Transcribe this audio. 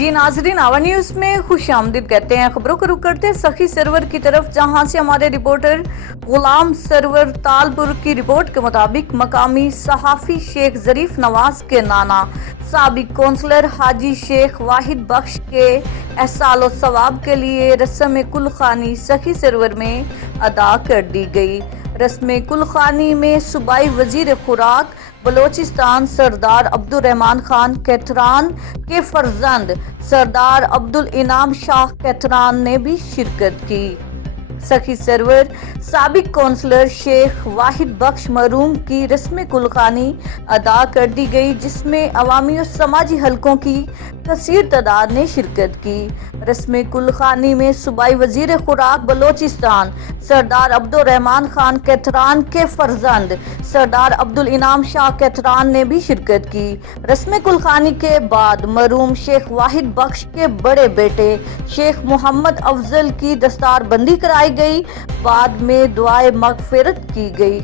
जी नाजरीन, आवा न्यूज में खुश आमदीद कहते हैं। खबरों को रुख करते हैं सखी सरवर की तरफ, जहां से हमारे रिपोर्टर गुलाम सरवर तालपुर की रिपोर्ट के मुताबिक मकामी सहाफी शेख जरीफ नवाज के नाना साबिक कौंसलर हाजी शेख वाहिद बख्श के एहसाल और सवाब के लिए रस्म कुलखानी सखी सरवर में अदा कर दी गई। रस्म कुलखानी में सूबाई वजीर खुराक बलोचिस्तान सरदार अब्दुल रहमान खान कैथरान के फर्जंद सरदार अब्दुल इनाम शाह कैथरान ने भी शिरकत की। सखी सरवर साबिक कौंसलर शेख वाहिद बख्श मरूम की रस्म कुलखानी अदा कर दी गई, जिसमें अवामी और समाजी हलकों की कसीर तादाद ने शिरकत की। रस्म कुलखानी में सूबाई वजीर खुराक बलोचिस्तान सरदार अब्दुल रहमान खान कैथरान के फर्जंद सरदार अब्दुल इनाम शाह कैथरान ने भी शिरकत की। रस्म कुलखानी के बाद मरूम शेख वाहिद बख्श के बड़े बेटे शेख मोहम्मद अफजल की दस्तार बंदी कराई गई। बाद में दुआए मगफिरत की गई।